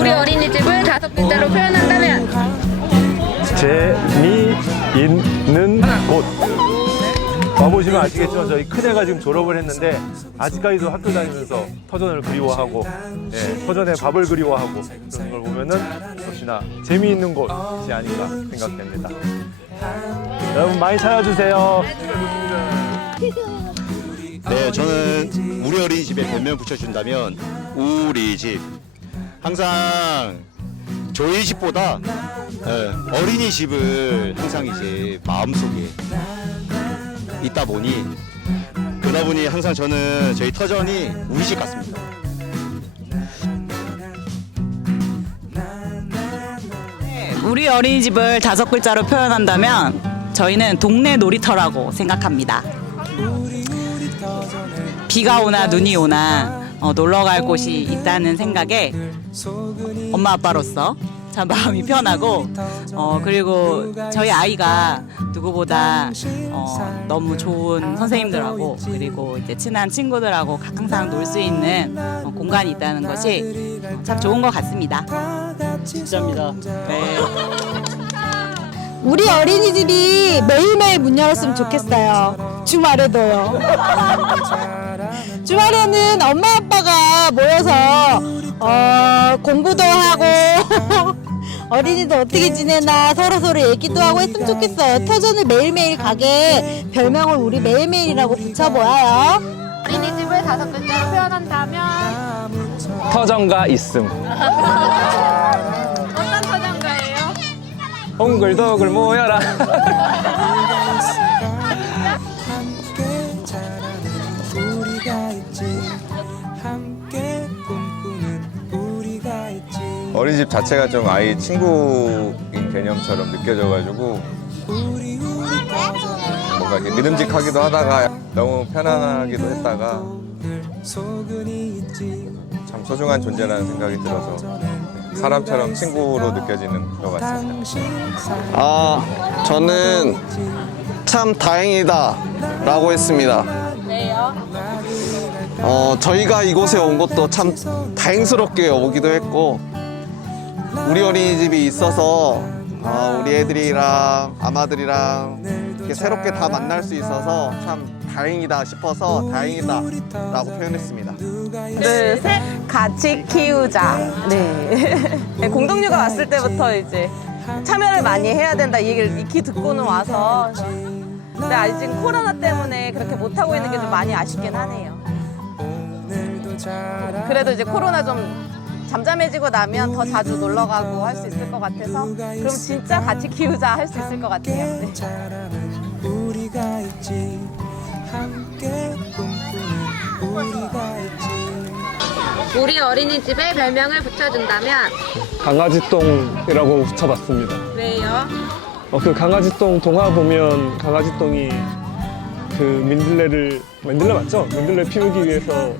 우리 어린이집을 다섯 글자로 표현한다면 재미있는 곳. 와보시면 아시겠지만 저희 큰애가 지금 졸업을 했는데 아직까지도 학교 다니면서 터전을 그리워하고 예, 터전에 밥을 그리워하고 그런 걸 보면은 역시나 재미있는 곳이 아닌가 생각됩니다. 여러분 많이 찾아주세요. 네, 저는 우리 어린이집에 별명 붙여준다면 우리 집. 항상 저희 집보다 예, 어린이집을 항상 이제 마음속에 있다 보니 그러다 보니 항상 저는 저희 터전이 우리 집 같습니다. 우리 어린이집을 다섯 글자로 표현한다면 저희는 동네 놀이터라고 생각합니다. 비가 오나 눈이 오나 어, 놀러 갈 곳이 있다는 생각에 엄마 아빠로서 참 마음이 편하고 어, 그리고 저희 아이가 누구보다 어, 너무 좋은 선생님들하고 그리고 이제 친한 친구들하고 항상 놀 수 있는 어, 공간이 있다는 것이 참 좋은 것 같습니다. 진짜입니다. 네. 우리 어린이집이 매일매일 문 열었으면 좋겠어요. 주말에도요. 주말에는 엄마 아빠가 모여서 어, 공부도 하고 어린이들 어떻게 지내나 서로 서로 얘기도 하고 했으면 좋겠어요. 터전을 매일매일 가게 별명을 우리 매일매일이라고 붙여보아요. 어린이집을 다섯 글자로 표현한다면 터전가 있음. 홍글덕을 모여라. 어린이집 자체가 좀 아이 친구인 개념처럼 느껴져가지고 뭔가 믿음직하기도 하다가 너무 편안하기도 했다가 참 소중한 존재라는 생각이 들어서 사람처럼 친구로 느껴지는 것 같습니다. 아, 저는 참 다행이다 라고 했습니다. 왜요? 어, 저희가 이곳에 온 것도 참 다행스럽게 오기도 했고, 우리 어린이집이 있어서 어, 우리 애들이랑 아마들이랑 이렇게 새롭게 다 만날 수 있어서 참 다행이다 싶어서 다행이다 라고 표현했습니다. 둘, 셋, 같이 키우자. 네. 네, 공동류가 왔을 때부터 이제 참여를 많이 해야 된다 이 얘기를 익히 듣고는 와서. 근데 아직 코로나 때문에 그렇게 못하고 있는 게 좀 많이 아쉽긴 하네요. 그래도 이제 코로나 좀 잠잠해지고 나면 더 자주 놀러 가고 할 수 있을 것 같아서 그럼 진짜 같이 키우자 할 수 있을 것 같아요. 네. 우리가 있지 함께 꿈꾸는 우리가 우리 어린이집에 별명을 붙여준다면 강아지똥이라고 붙여봤습니다. 왜요? 어, 그 강아지똥 동화 보면 강아지똥이 그 민들레를 민들레 맞죠? 민들레 피우기 위해서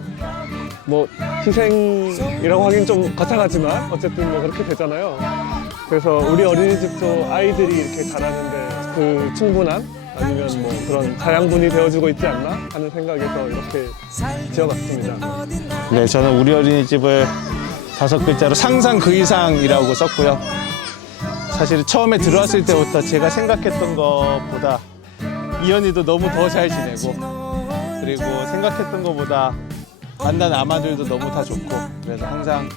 뭐 희생이라고 하긴 좀 거창하지만 어쨌든 뭐 그렇게 되잖아요. 그래서 우리 어린이집도 아이들이 이렇게 자라는데 그 충분한 아니면 뭐 그런 다양분이 되어주고 있지 않나 하는 생각에서 이렇게 지어봤습니다. 네, 저는 우리 어린이집을 다섯 글자로 상상 그 이상이라고 썼고요. 사실 처음에 들어왔을 때부터 제가 생각했던 것보다 이현이도 너무 더 잘 지내고 그리고 생각했던 것보다 만난 아마들도 너무 다 좋고 그래서 항상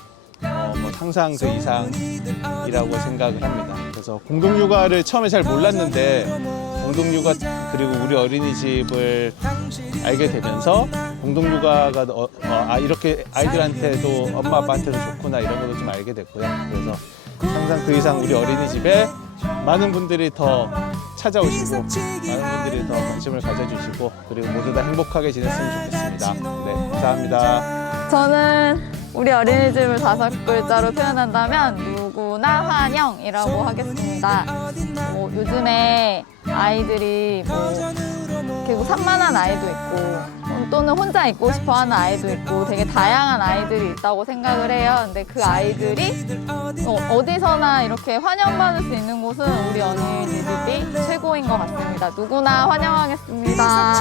어, 뭐 상상 그 이상이라고 생각을 합니다. 그래서 공동육아를 처음에 잘 몰랐는데 공동육아 그리고 우리 어린이집을 알게 되면서 공동육아가 어, 어, 아, 이렇게 아이들한테도 엄마 아빠한테도 좋구나 이런 것도 좀 알게 됐고요. 그래서 항상 그 이상 우리 어린이집에 많은 분들이 더 찾아오시고 많은 분들이 더 관심을 가져주시고 그리고 모두 다 행복하게 지냈으면 좋겠습니다. 네, 감사합니다. 저는 우리 어린이집을 다섯 글자로 표현한다면 누구나 환영이라고 하겠습니다. 뭐 요즘에 아이들이 뭐 그리고 산만한 아이도 있고 또는 혼자 있고 싶어 하는 아이도 있고 되게 다양한 아이들이 있다고 생각을 해요. 근데 그 아이들이 어, 디서나 이렇게 환영받을 수 있는 곳은 우리 어린이집이 최고인 것 같습니다. 누구나 환영하겠습니다.